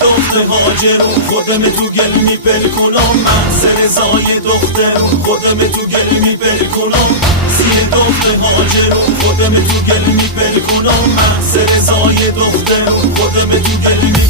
دختر هاجرون خودم تو گل میپل کنم محسن زای دختر خودم تو گل میپل کنم سی دختر هاجرون خودم تو گل میپل کنم محسن زای دختر خودم تو گل میپل